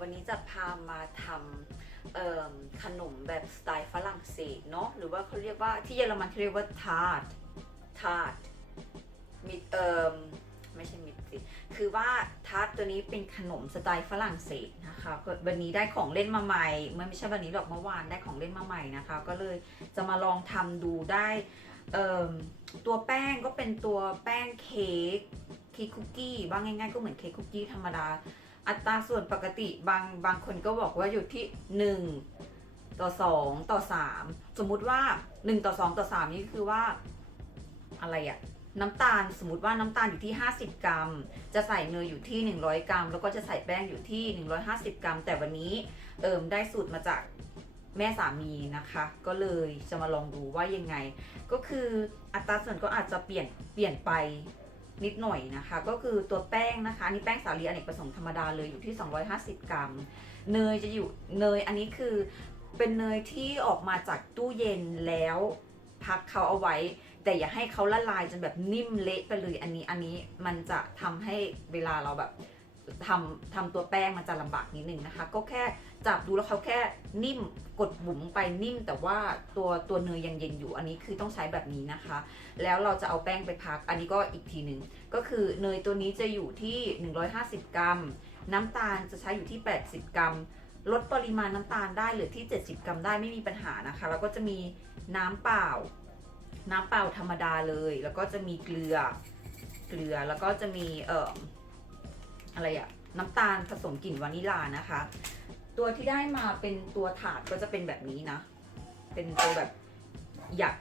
วันนี้จะพามาทำขนมแบบสไตล์ฝรั่งเศสเนาะหรือว่าเขาเรียกว่าที่เยอรมันเขาเรียกว่าทาร์ตทาร์ตมิดเอ่มไม่ใช่มิดสิคือว่าทาร์ตตัวนี้เป็นขนมสไตล์ฝรั่งเศสนะคะวันนี้ได้ของเล่นมาใหม่เมื่อไม่ใช่วันนี้หรอกเมื่อวานได้ของเล่นมาใหม่นะคะ ก็เลยจะมาลองทำดูได้เอิมตัวแป้งก็เป็นตัวแป้งเค้กเค้กคุกกี้ว่าง่ายๆก็เหมือนเค้กคุกกี้ธรรมดา อัตราส่วนปกติบางบางคนก็บอกว่าอยู่ที่ 1 ต่อ 2 ต่อ 3 สมมุติว่า 1 ต่อ 2 ต่อ 3 นี่คือว่าอะไรอะน้ำตาลสมมติว่าน้ำตาลอยู่ที่ 50 กรัม จะใส่เนยอยู่ที่ 100 กรัม แล้วก็จะใส่แป้งอยู่ที่ 150 กรัม แต่วันนี้เอิมได้สูตรมาจากแม่สามีนะคะ ก็เลยจะมาลองดูว่ายังไง ก็คืออัตราส่วนก็อาจจะเปลี่ยนเปลี่ยนไป นิดหน่อยนะคะ ก็คือตัวแป้งนะคะนี่แป้งสาลีอเนกประสงค์ธรรมดาเลยอยู่ที่ 250 กรัม เนยจะอยู่เนยอันนี้คือเป็นเนยที่ออกมาจากตู้เย็นแล้วพักเขาเอาไว้ แต่อย่าให้เขาละลายจนแบบนิ่มเละไปเลยอันนี้อันนี้มันจะทำให้เวลาเราแบบทำทำตัวแป้งมันจะลำบากนิดนึงนะคะ ก็แค่ จับดูแล้วเขาแค่นิ่มกดบุ๋มไปนิ่มแต่ว่าตัวตัวเนยยังเย็นอยู่อันนี้คือต้องใช้แบบนี้นะคะ แล้วเราจะเอาแป้งไปพัก อันนี้ก็อีกทีหนึ่งก็คือเนยตัวนี้จะอยู่ที่ 150 กรัม น้ำตาลจะใช้อยู่ที่ 80 กรัม ลดปริมาณน้ำตาลได้เหลือที่ 70 กรัมได้ไม่มีปัญหานะคะ แล้วก็จะมีน้ำเปล่า น้ำเปล่าธรรมดาเลย แล้วก็จะมีเกลือเกลือแล้วก็จะมีเอ่ออะไรอะน้ำตาลผสมกลิ่นวานิลานะคะ ตัวที่ได้มาเป็นตัวถาดก็จะเป็นแบบนี้นะ เป็นตัวแบบหยัก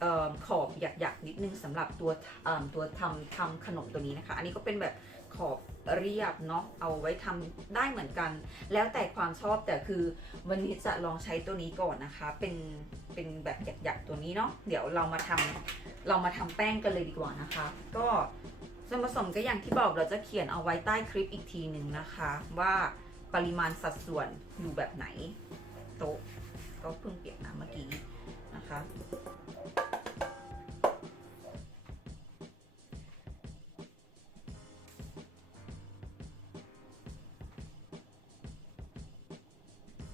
เอ่อขอบหยักนิดนึงสำหรับตัวตัวทำทำขนมตัวนี้นะคะ อันนี้ก็เป็นแบบขอบเรียบเนาะเอาไว้ทำได้เหมือนกัน แล้วแต่ความชอบแต่คือวันนี้จะลองใช้ตัวนี้ก่อนนะคะ เป็นเป็นแบบหยักๆตัวนี้เนาะเดี๋ยวเรามาทำเรามาทำแป้งกันเลยดีกว่านะคะ ก็ส่วนผสมก็อย่างที่บอกเราจะเขียนเอาไว้ใต้คลิปอีกทีหนึ่งนะคะว่า ปริมาณสัดส่วนอยู่แบบไหน โต๊ะก็เพิ่งเปลี่ยนน้ำเมื่อกี้นะคะ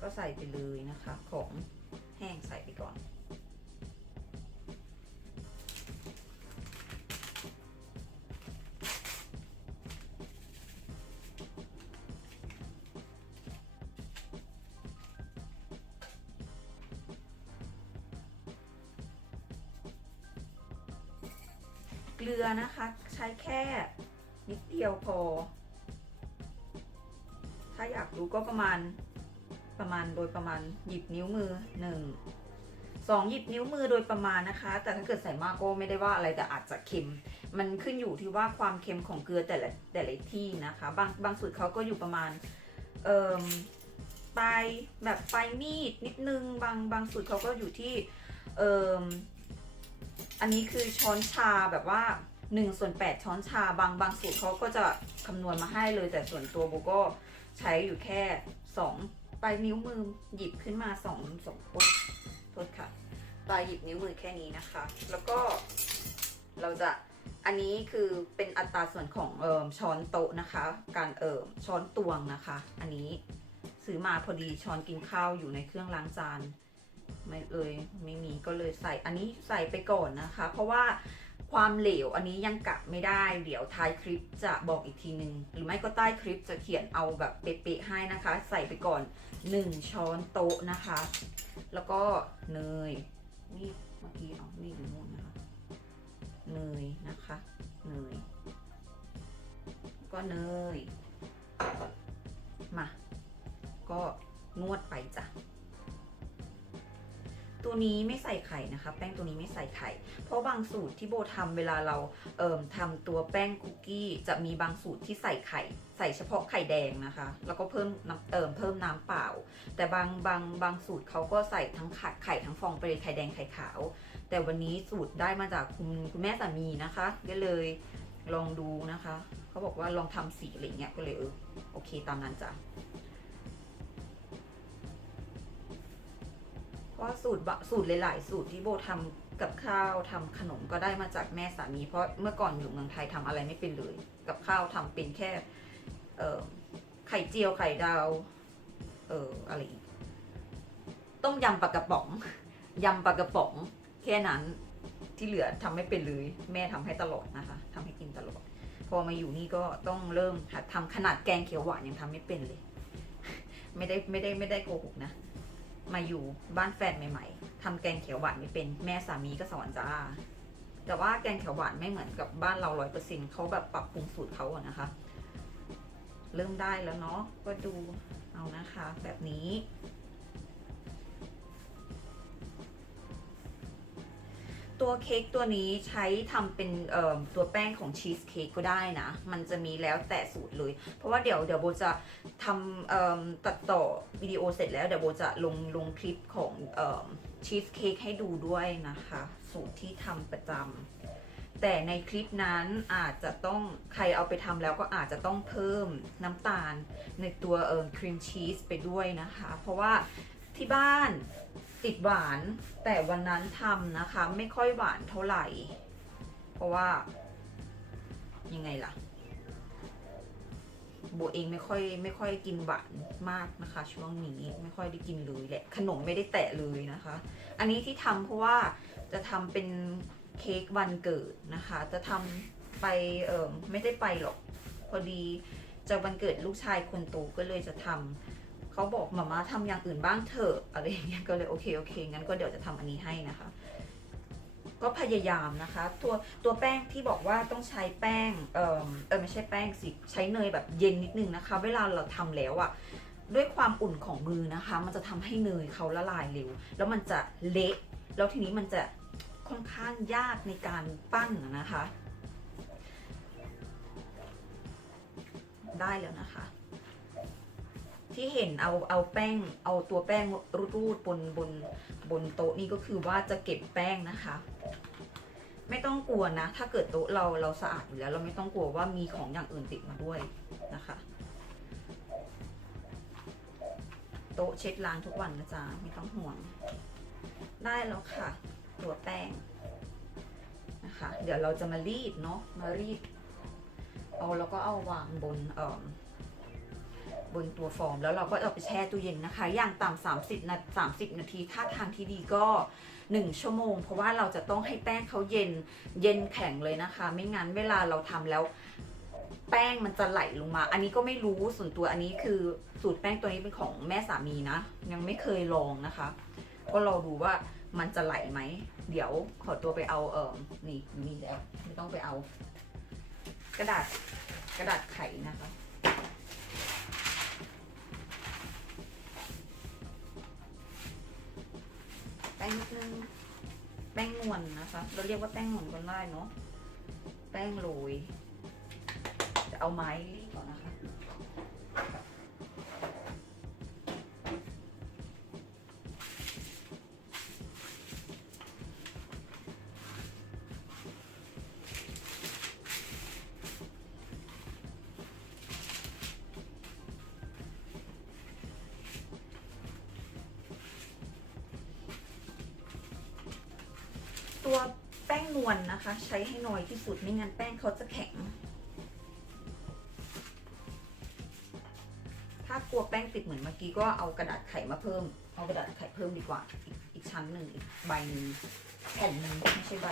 ก็ใส่ไปเลยนะคะ ของแห้งใส่ไปก่อน กลือนะคะ ใช้แค่นิดเดียวพอ ถ้าอยากรู้ก็ประมาณประมาณโดยประมาณหยิบนิ้วมือหนึ่งสองหยิบนิ้วมือโดยประมาณนะคะ แต่ถ้าเกิดใส่มากก็ไม่ได้ว่าอะไรแต่อาจจะเค็ม มันขึ้นอยู่ที่ว่าความเค็มของเกลือแต่ละแต่ละที่นะคะ บางบางสูตรเขาก็อยู่ประมาณเอ่มปลายแบบปลายมีดนิดนึง บางบางสูตรเขาก็อยู่ที่เอ่ม อันนี้คือช้อนชาแบบว่า1ส่วน8ช้อนชาบางบางสูตรเขาก็จะคำนวณมาให้เลย แต่ส่วนตัวโบก็ใช้อยู่แค่สองปลายนิ้วมือหยิบขึ้นมาสองสองปุ๊บโทษค่ะ ปลายหยิบนิ้วมือแค่นี้นะคะ แล้วก็เราจะอันนี้คือเป็นอัตราส่วนของเอิมช้อนโต๊ะนะคะ การเอิมช้อนตวงนะคะ อันนี้ซื้อมาพอดีช้อนกินข้าวอยู่ในเครื่องล้างจาน ไม่เอ่ยไม่มีก็เลยใส่อันนี้ใส่ไปก่อนนะคะ เพราะว่าความเหลวอันนี้ยังกะไม่ได้ เดี๋ยวท้ายคลิปจะบอกอีกทีนึง หรือไม่ก็ใต้คลิปจะเขียนเอาแบบเป๊ะๆให้นะคะ ใส่ไปก่อน 1 ช้อนโต๊ะนะคะ แล้วก็เนยนี่เมื่อกี้เอานี่อยู่นู่นนะคะเนยนะคะเนยก็เนยมา ก็นวดไปจ้ะ ตัวนี้ไม่ใส่ไข่นะคะ แป้งตัวนี้ไม่ใส่ไข่ เพราะบางสูตรที่โบทำเวลาเราเอ่มทำตัวแป้งคุกกี้จะมีบางสูตรที่ใส่ไข่ ใส่เฉพาะไข่แดงนะคะ แล้วก็เพิ่มน้ำเติมเพิ่มน้ำเปล่า แต่บางบางบางสูตรเขาก็ใส่ทั้งไข่ไข่ทั้งฟองไปเลยไข่แดงไข่ขาว แต่วันนี้สูตรได้มาจากคุณคุณแม่สามีนะคะก็เลยลองดูนะคะ เขาบอกว่าลองทำสีอะไรเงี้ยก็เลยเออโอเคตามนั้นจ้ะ เพราะสูตรบะสูตรหลายๆสูตรที่โบทำกับข้าวทำขนมก็ได้มาจากแม่สามี เพราะเมื่อก่อนอยู่เมืองไทยทำอะไรไม่เป็นเลย กับข้าวทำเป็นแค่เอ่อข่เจียวไข่ดาวเอออะไรอีกต้มยำปลากระป๋องยำปลากระป๋องแค่นั้นที่เหลือทำไม่เป็นเลยแม่ทำให้ตลอดนะคะทำให้กินตลอด พอมาอยู่นี่ก็ต้องเริ่มหัดทำขนาดแกงเขียวหวานยังทำไม่เป็นเลย ไม่ได้ไม่ได้ไม่ได้โกหกนะ มาอยู่บ้านแฟนใหม่ ๆทำแกงเขียวหวานไม่เป็นแม่สามีก็สอนจ้า แต่ว่าแกงเขียวหวานไม่เหมือนกับบ้านเราร้อยเปอร์เซ็นเขาแบบปรับปรุงสูตรเขาอะนะคะ เริ่มได้แล้วเนาะก็ดูเอานะคะ แบบนี้ ตัวเค้กตัวนี้ใช้ทำเป็นตัวแป้งของชีสเค้กก็ได้นะ มันจะมีแล้วแต่สูตรเลย เพราะว่าเดี๋ยวเดี๋ยวโบจะทำตัดต่อวิดีโอเสร็จแล้วเดี๋ยวโบจะลงลงคลิปของชีสเค้กให้ดูด้วยนะคะ สูตรที่ทำประจำแต่ในคลิปนั้นอาจจะต้องใครเอาไปทำแล้วก็อาจจะต้องเพิ่มน้ำตาลในตัวเอ่อครีมชีสไปด้วยนะคะ เพราะว่าที่บ้าน ติดหวานแต่วันนั้นทำนะคะ ไม่ค่อยหวานเท่าไหร่ เพราะว่า ยังไงล่ะโบเองไม่ค่อยไม่ค่อยกินหวานมากนะคะ ช่วงนี้ไม่ค่อยได้กินเลยแหละขนมไม่ได้แตะเลยนะคะ อันนี้ที่ทำเพราะว่าจะทำเป็นเค้กวันเกิดนะคะ จะทำไปเออไม่ได้ไปหรอก พอดีจะวันเกิดลูกชายคนโตก็เลยจะทำ เขาบอกมาม่าทำอย่างอื่นบ้างเถอะอะไรอย่างเงี้ยก็เลยโอเคโอเคงั้นก็เดี๋ยวจะทำอันนี้ให้นะคะ ก็พยายามนะคะ ตัวตัวแป้งที่บอกว่าต้องใช้แป้งเออเออไม่ใช่แป้งสิใช้เนยแบบเย็นนิดนึงนะคะ เวลาเราทำแล้วอะด้วยความอุ่นของมือนะคะ มันจะทำให้เนยเขาละลายเร็ว แล้วมันจะเละแล้วทีนี้มันจะค่อนข้างยากในการปั้นนะคะ ได้แล้วนะคะ ที่เห็นเอาเอาแป้งเอาตัวแป้งรูดๆบนบนบนโต๊ะนี่ก็คือว่าจะเก็บแป้งนะคะ ไม่ต้องกลัวนะ ถ้าเกิดโต๊ะเราเราสะอาดอยู่แล้ว เราไม่ต้องกลัวว่ามีของอย่างอื่นติดมาด้วยนะคะ โต๊ะเช็ดล้างทุกวันนะจ๊ะไม่ต้องห่วง ได้แล้วค่ะ ตัวแป้งนะคะ เดี๋ยวเราจะมารีดเนาะมารีดเอาแล้วก็เอาวางบนเอ่อ บนตัวฟอร์ม แล้วเราก็เอาไปแช่ตู้เย็นนะคะ อย่างต่ำสามสิบนาสามสิบนาที ถ้าทางที่ดีก็หนึ่งชั่วโมง เพราะว่าเราจะต้องให้แป้งเขาเย็นเย็นแข็งเลยนะคะ ไม่งั้นเวลาเราทำแล้วแป้งมันจะไหลลงมา อันนี้ก็ไม่รู้ส่วนตัวอันนี้คือสูตรแป้งตัวนี้เป็นของแม่สามีนะ ยังไม่เคยลองนะคะ ก็เราดูว่ามันจะไหลไหม เดี๋ยวขอตัวไปเอาเออนี่อยู่นี่แล้วไม่ต้องไปเอา กระดาษกระดาษไขนะคะ ป้งนิดนึงแป้งนวลนะคะ เราเรียกว่าแป้งนวลก็ได้เนาะแป้งโรยจะเอาไม้ ตัวแป้งนวลนะคะ ใช้ให้น้อยที่สุดไม่งั้นแป้งเขาจะแข็ง ถ้ากลัวแป้งติดเหมือนเมื่อกี้ก็เอากระดาษไขมาเพิ่ม เอากระดาษไขเพิ่มดีกว่า อีกอีกชั้นหนึ่งอีกใบหนึ่งแผ่นหนึ่งไม่ใช่ใบ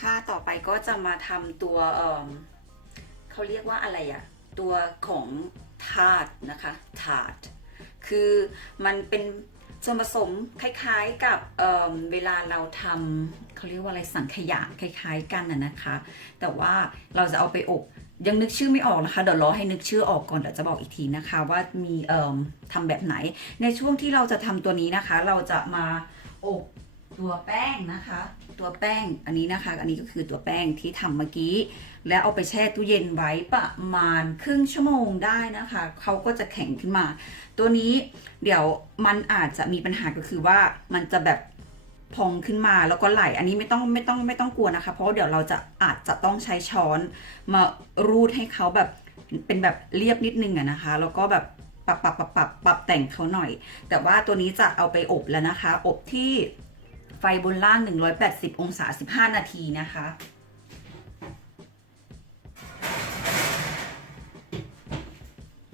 ค่ะต่อไปก็จะมาทำตัวเเขาเรียกว่าอะไรอะตัวของทาร์ตนะคะทาร์ตคือมันเป็นส่วนผสมคล้ายๆกับเเวลาเราทำเขาเรียกว่าอะไรสังขยาคล้ายๆกันนะนะคะ แต่ว่าเราจะเอาไปอบยังนึกชื่อไม่ออกนะคะ เดี๋ยวรอให้นึกชื่อออกก่อนเดี๋ยวจะบอกอีกทีนะคะ ว่ามีเอ่อทำแบบไหน ในช่วงที่เราจะทำตัวนี้นะคะ เราจะมาอบ ตัวแป้งนะคะ ตัวแป้งอันนี้นะคะ อันนี้ก็คือตัวแป้งที่ทำเมื่อกี้ แล้วเอาไปแช่ตู้เย็นไว้ประมาณครึ่งชั่วโมงได้นะคะเขาก็จะแข็งขึ้นมา ตัวนี้เดี๋ยวมันอาจจะมีปัญหาก็คือว่ามันจะแบบพองขึ้นมาแล้วก็ไหลอันนี้ไม่ต้องไม่ต้องไม่ต้องกลัวนะคะ เพราะว่าเดี๋ยวเราจะอาจจะต้องใช้ช้อนมารูดให้เขาแบบเป็นแบบเรียบนิดนึงอะนะคะ แล้วก็แบบปรับปรับปรับปรับปรับแต่งเขาหน่อย แต่ว่าตัวนี้จะเอาไปอบแล้วนะคะ อบที่ ฟบนล่าง 180 องศา 15 นาทีนะคะ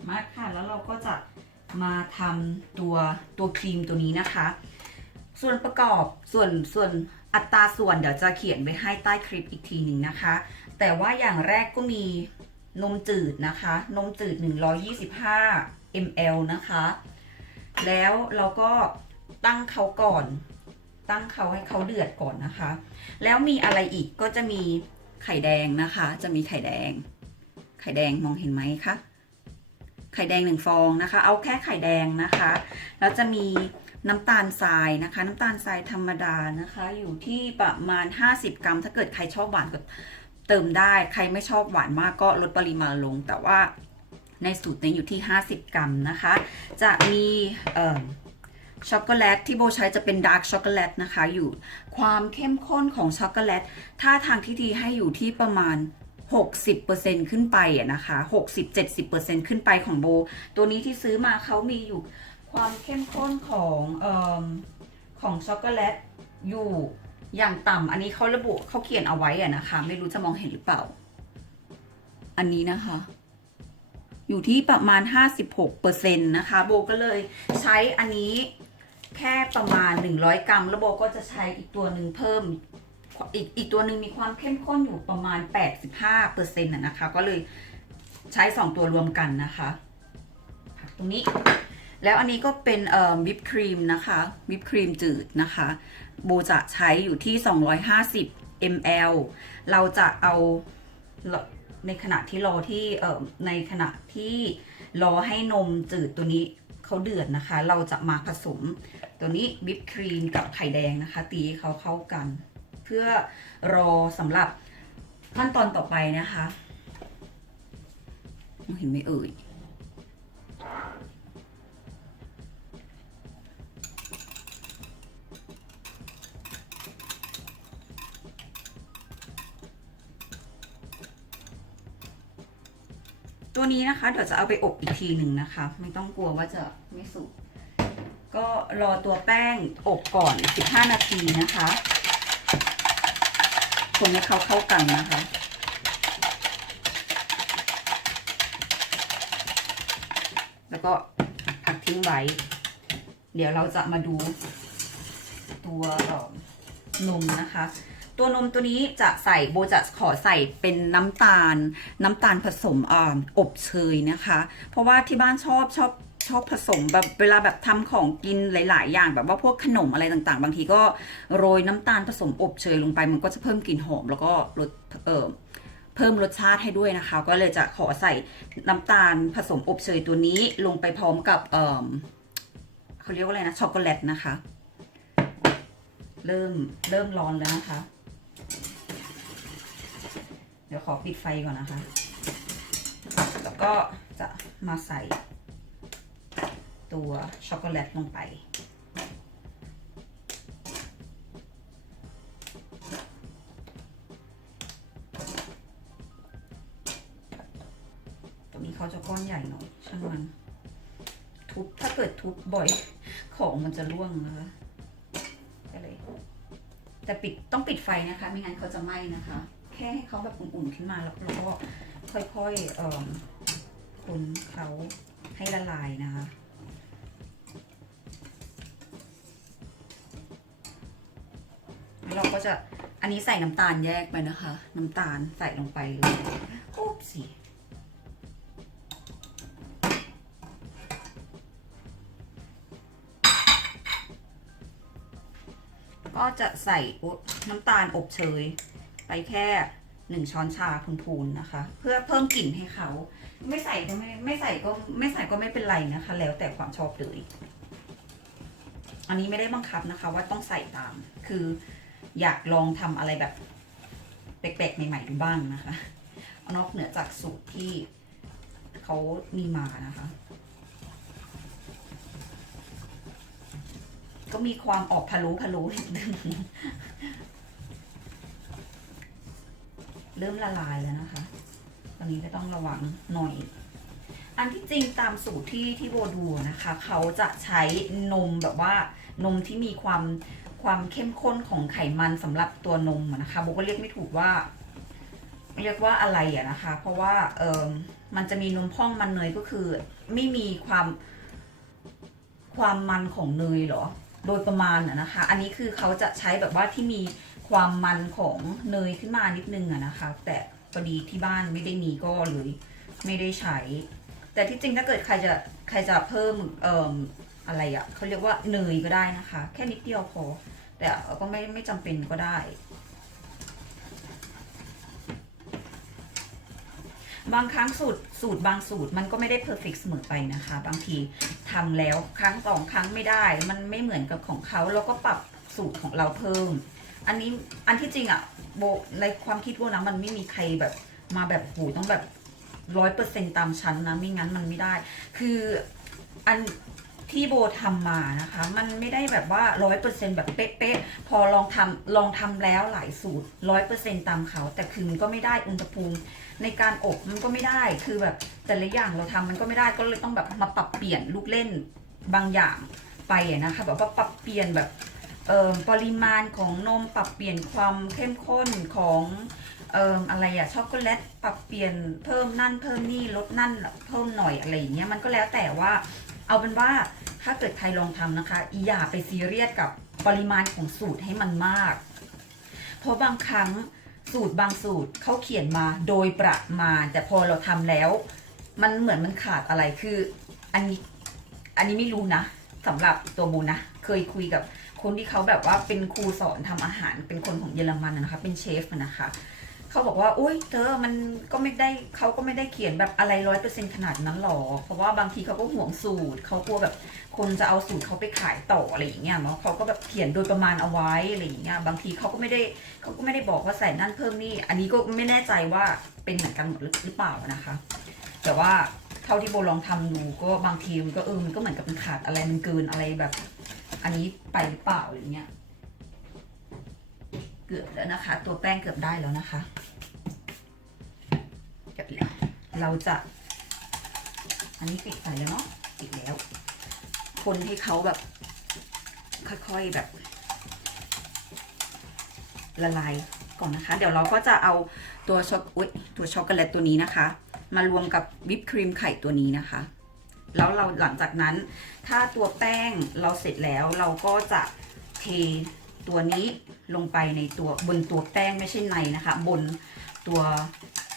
มาค่ะ แล้วเราก็จะมาทำตัวตัวครีมตัวนี้นะคะ ส่วนประกอบส่วนส่วนอัตราส่วนเดี๋ยวจะเขียนไว้ให้ใต้คลิปอีกทีหนึ่งนะคะ แต่ว่าอย่างแรกก็มีนมจืดนะคะ นมจืด 125 ml นะคะ แล้วเราก็ตั้งเขาก่อน ตั้งเขาให้เขาเดือดก่อนนะคะ แล้วมีอะไรอีกก็จะมีไข่แดงนะคะ จะมีไข่แดง ไข่แดงมองเห็นไหมคะไข่แดงหนึ่งฟองนะคะ เอาแค่ไข่แดงนะคะ แล้วจะมีน้ำตาลทรายนะคะ น้ำตาลทรายธรรมดานะคะ อยู่ที่ประมาณ 50 กรัม ถ้าเกิดใครชอบหวานก็เติมได้ ใครไม่ชอบหวานมากก็ลดปริมาณลง แต่ว่าในสูตรนี้อยู่ที่ 50 กรัมนะคะ จะมีเอ่อ ช็อกโกแลตที่โบใช้จะเป็นดาร์กช็อกโกแลตนะคะ อยู่ความเข้มข้นของช็อกโกแลตถ้าทางที่ดีให้อยู่ที่ประมาณ 60%ขึ้นไปอะนะคะ 60-70%ขึ้นไปของโบ ตัวนี้ที่ซื้อมาเขามีอยู่ความเข้มข้นของเอ่อของช็อกโกแลตอยู่อย่างต่ำอันนี้เขาระบุเขาเขียนเอาไว้อะนะคะ ไม่รู้จะมองเห็นหรือเปล่า อันนี้นะคะ อยู่ที่ประมาณ 56%นะคะ โบก็เลยใช้อันนี้ แค่ประมาณ 100 กรัม แล้วโบก็จะใช้อีกตัวหนึ่งเพิ่ม อีกอีกตัวหนึ่งมีความเข้มข้นอยู่ประมาณ 85%นะนะคะ ก็เลยใช้ 2 ตัวรวมกันนะคะตรงนี้ แล้วอันนี้ก็เป็นวิปครีมนะคะวิปครีมจืดนะคะโบจะใช้อยู่ที่ 250 ml เราจะเอาในขณะที่รอที่ในขณะที่รอให้นมจืดตัวนี้เขาเดือดนะคะ เราจะมาผสม ตัวนี้วิปครีมกับไข่แดงนะคะ ตีเขาเข้ากัน เพื่อรอสำหรับขั้นตอนต่อไปนะคะมองเห็นไหมเอ่ยตัวนี้นะคะเดี๋ยวจะเอาไปอบอีกทีหนึ่งนะคะ ไม่ต้องกลัวว่าจะไม่สุก ก็รอตัวแป้งอบก่อน 15 นาทีนะคะ คนให้เขาเข้ากันนะคะ แล้วก็พักทิ้งไว้ เดี๋ยวเราจะมาดู ตัวนมนะคะ ตัวนมตัวนี้จะใส่โบจะขอใส่เป็นน้ำตาล น้ำตาลผสมออบเชยนะคะ เพราะว่าที่บ้านชอบชอบ ชอบผสมแบบเวลาแบบทำของกินหลาย ๆ อย่างแบบว่าพวกขนมอะไรต่างๆ บางทีก็โรยน้ำตาลผสมอบเชยลงไป มันก็จะเพิ่มกลิ่นหอมแล้วก็รสเออเพิ่มรสชาติให้ด้วยนะคะ ก็เลยจะขอใส่น้ำตาลผสมอบเชยตัวนี้ลงไปพร้อมกับเออเขาเรียกว่าอะไรนะช็อกโกแลตนะคะ เริ่มเริ่มร้อนแล้วนะคะ เดี๋ยวขอปิดไฟก่อนนะคะ แล้วก็จะมาใส่ ตัวช็อกโกแลตลงไปตัวนี้เขาจะก้อนใหญ่หน่อยช่างมัน ทุบถ้าเกิดทุบบ่อยของมันจะร่วงนะคะก็เลย แต่ปิดต้องปิดไฟนะคะ ไม่งั้นเขาจะไหม้นะคะ แค่ให้เขาแบบอุ่นๆขึ้นมาแล้วเราก็ค่อยๆเอ่อคนเขาให้ละลายนะคะ แล้วเราก็จะอันนี้ใส่น้ำตาลแยกไปนะคะ น้ำตาลใส่ลงไปเลยอุ๊บสิก็จะใส่น้ำตาลอบเชยไปแค่หนึ่งช้อนชาพูนๆนะคะ เพื่อเพิ่มกลิ่นให้เขา ไม่ใส่ก็ไม่ไม่ใส่ก็ไม่ใส่ก็ไม่เป็นไรนะคะ แล้วแต่ความชอบเลย อันนี้ไม่ได้บังคับนะคะ ว่าต้องใส่ตามคือ อยากลองทำอะไรแบบแปลกๆ ใหม่ๆดูบ้างนะคะนอกเหนือจากสูตรที่เขามีมานะคะ ก็มีความออกพะโล้พะโล้นิดนึงเริ่มละลายแล้วนะคะ ตอนนี้ก็ต้องระวังหน่อย อันที่จริงตามสูตรที่ที่โบดูนะคะ เขาจะใช้นมแบบว่านมที่มีความ ความเข้มข้นของไขมันสำหรับตัวนมนะคะโบก็เรียกไม่ถูกว่า เรียกว่าอะไรอะนะคะ เพราะว่าเออมันจะมีนมพ่องมันเนยก็คือ ไม่มีความ ความมันของเนยเหรอ โดยประมาณอะนะคะ อันนี้คือเขาจะใช้แบบว่าที่มีความมันของเนยขึ้นมานิดนึงอะนะคะ แต่พอดีที่บ้านไม่ได้มีก็เลยไม่ได้ใช้ แต่ที่จริงถ้าเกิดใครจะใครจะเพิ่มเอะไรอะ่ะเขาเรียกว่าเนยก็ได้นะคะ แค่นิดเดียวพอ แต่ก็ไม่ไม่จำเป็นก็ได้ บางครั้งสูตรสูตรบางสูตรมันก็ไม่ได้เพอร์เฟกเสมอไปนะคะ บางทีทำแล้วครั้งสองครั้งไม่ได้ มันไม่เหมือนกับของเขาเราก็ปรับสูตรของเราเพิ่ม อันนี้อันที่จริงอะ่ะโบในความคิดโบนะมันไม่มีใครแบบมาแบบโหต้องแบบร้อยเปอร์เซ็นตามชั้นนะไม่งั้นมันไม่ได้ คืออัน ที่โบทำมานะคะ มันไม่ได้แบบว่าร้อยเปอร์เซ็นแบบเป๊ะๆพอลองทำลองทำแล้วหลายสูตรร้อยเปอร์เซ็นตามเขา แต่คือมันก็ไม่ได้อุณหภูมิ ในการอบมันก็ไม่ได้คือแบบแต่ละอย่างเราทำมันก็ไม่ได้ก็เลยต้องแบบมาปรับเปลี่ยนลูกเล่นบางอย่างไปนะคะแบบว่าปรับเปลี่ยนแบบเอ่อปริมาณของนมปรับเปลี่ยนความเข้มข้นของเอ่ออะไรอะช็อกโกแลตปรับเปลี่ยนเพิ่มนั่นเพิ่มนี่ลดนั่นเพิ่มหน่อยอะไรอย่างเงี้ยมันก็แล้วแต่ว่าเอาเป็นว่า ถ้าเกิดใครลองทำนะคะ อย่าไปซีเรียสกับปริมาณของสูตรให้มันมาก เพราะบางครั้งสูตรบางสูตรเขาเขียนมาโดยประมาณ แต่พอเราทำแล้ว มันเหมือนมันขาดอะไรคือ อันนี้อันนี้ไม่รู้นะสำหรับตัวบูนะ เคยคุยกับคนที่เขาแบบว่าเป็นครูสอนทำอาหารเป็นคนของเยอรมันนะคะ เป็นเชฟนะคะ เขาบอกว่าอุ้ยเธอมันก็ไม่ได้เขาก็ไม่ได้เขียนแบบอะไรร้อยเปอร์เซ็นขนาดนั้นหรอกเพราะว่าบางทีเขาก็ห่วงสูตรเขากลัวแบบคนจะเอาสูตรเขาไปขายต่ออะไรอย่างเงี้ยเนาะเขาก็แบบเขียนโดยประมาณเอาไว้อะไรอย่างเงี้ยบางทีเขาก็ไม่ได้เขาก็ไม่ได้บอกว่าใส่นั่นเพิ่มนี่ อันนี้ก็ไม่แน่ใจว่าเป็นเหมือนกันหมดหรือเปล่านะคะ แต่ว่าเท่าที่โบลองทำดูก็บางทีมันก็เออมันก็เหมือนกับมันขาดอะไรมันเกินอะไรแบบ อันนี้ไปหรือเปล่าอะไรเงี้ย เกือบแล้วนะคะ ตัวแป้งเกือบได้แล้วนะคะเกือบแล้วเราจะ อันนี้ปิดใส่แล้วเนาะปิดแล้ว คนที่เขาแบบ ค่อยๆแบบ ละลายก่อนนะคะ เดี๋ยวเราก็จะเอาตัวช็อกอุ๊ยตัวช็อกโกแลตตัวนี้นะคะ มารวมกับวิปครีมไข่ตัวนี้นะคะ แล้วเราหลังจากนั้น ถ้าตัวแป้งเราเสร็จแล้วเราก็จะเท ตัวนี้ลงไปในตัวบนตัวแป้งไม่ใช่ในนะคะ บนตัว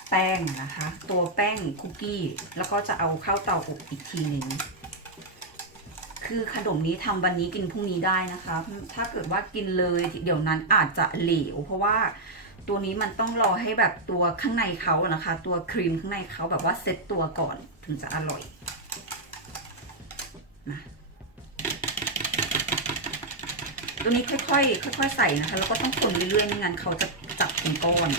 แป้งนะคะ ตัวแป้งคุกกี้ แล้วก็จะเอาเข้าเตาอบอีกทีหนึ่งคือขนมนี้ทำวันนี้กินพรุ่งนี้ได้นะคะ ถ้าเกิดว่ากินเลยเดี๋ยวนั้นอาจจะเหลว เพราะว่าตัวนี้มันต้องรอให้แบบตัวข้างในเขานะคะ ตัวครีมข้างในเขาแบบว่าเซ็ตตัวก่อนถึงจะอร่อยนะ ตัวนี้ค่อยๆค่อยๆใส่นะคะ แล้วก็ต้องคนเรื่อยๆไม่งั้นเขาจะจับเป็นก้อน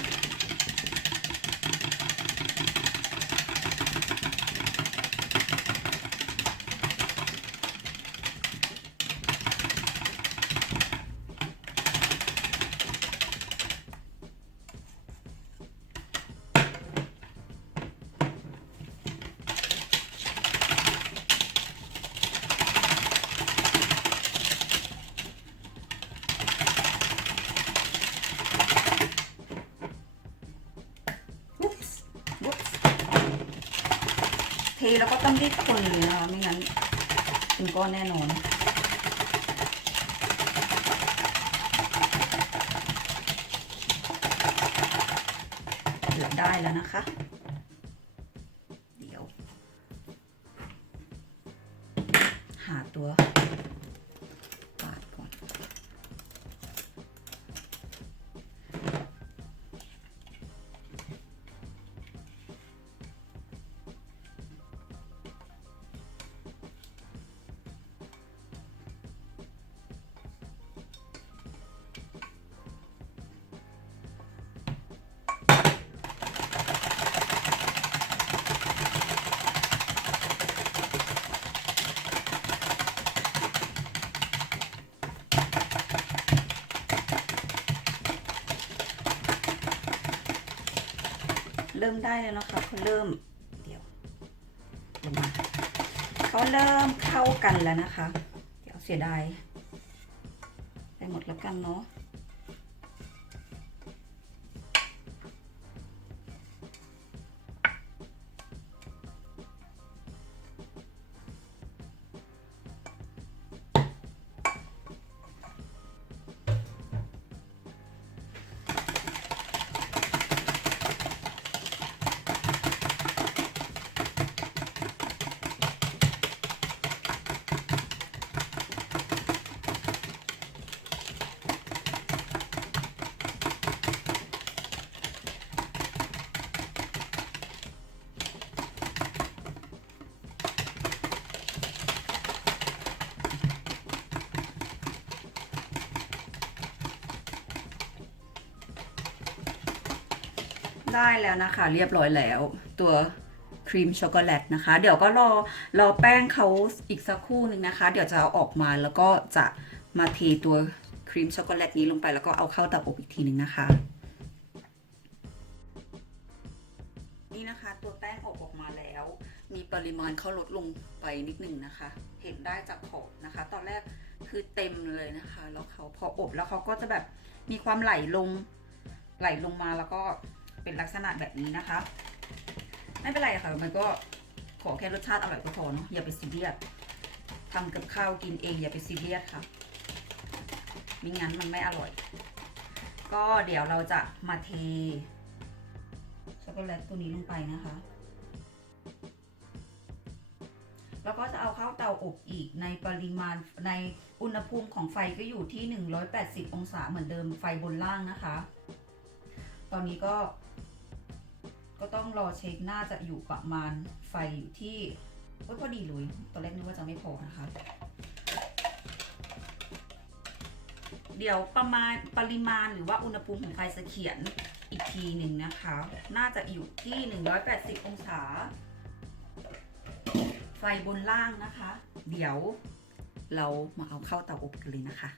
แล้วก็ต้องรีบคนเลยนะคะไม่งั้นเป็นก้อนแน่นอนเกือบได้แล้วนะคะ ริ่มได้แล้วนะคะเขาเริ่มเดี๋ยวเดี๋ยวมาเขาเริ่มเข้ากันแล้วนะคะ เดี๋ยวเสียดายไปหมดแล้วกันเนาะ ได้แล้วนะคะ เรียบร้อยแล้ว ตัวครีมช็อกโกแลตนะคะ เดี๋ยวก็รอรอแป้งเขาอีกสักครู่หนึ่งนะคะ เดี๋ยวจะเอาออกมาแล้วก็จะมาเทตัวครีมช็อกโกแลตนี้ลงไปแล้วก็เอาเข้าเตาอบอีกทีหนึ่งนะคะ นี่นะคะ ตัวแป้งอบออกมาแล้ว มีปริมาณเขาลดลงไปนิดหนึ่งนะคะ เห็นได้จากขอบนะคะ ตอนแรกคือเต็มเลยนะคะ แล้วเขาพออบแล้วเขาก็จะแบบมีความไหลลงไหลลงมาแล้วก็ เป็นลักษณะแบบนี้นะคะ ไม่เป็นไรค่ะ มันก็ขอแค่รสชาติอร่อยก็พอเนาะอย่าไปซีเรียสทำกับข้าวกินเองอย่าไปซีเรียสค่ะไม่งั้นมันไม่อร่อย ก็เดี๋ยวเราจะมาเทช็อกโกแลตตัวนี้ลงไปนะคะ แล้วก็จะเอาเข้าเตาอบอีกในปริมาณในอุณหภูมิของไฟก็อยู่ที่ 180 องศาเหมือนเดิมไฟบนล่างนะคะ ตอนนี้ก็ ก็ต้องรอเช็คน่าจะอยู่ประมาณไฟอยู่ที่พอดีเลยตอนแรกนึกว่าจะไม่พอนะคะ เดี๋ยวประมาณปริมาณหรือว่าอุณหภูมิของไฟจะเขียนอีกทีหนึ่งนะคะ น่าจะอยู่ที่ 180 องศา ไฟบนล่างนะคะ เดี๋ยวเรามาเอาเข้าเตาอบกันเลยนะคะ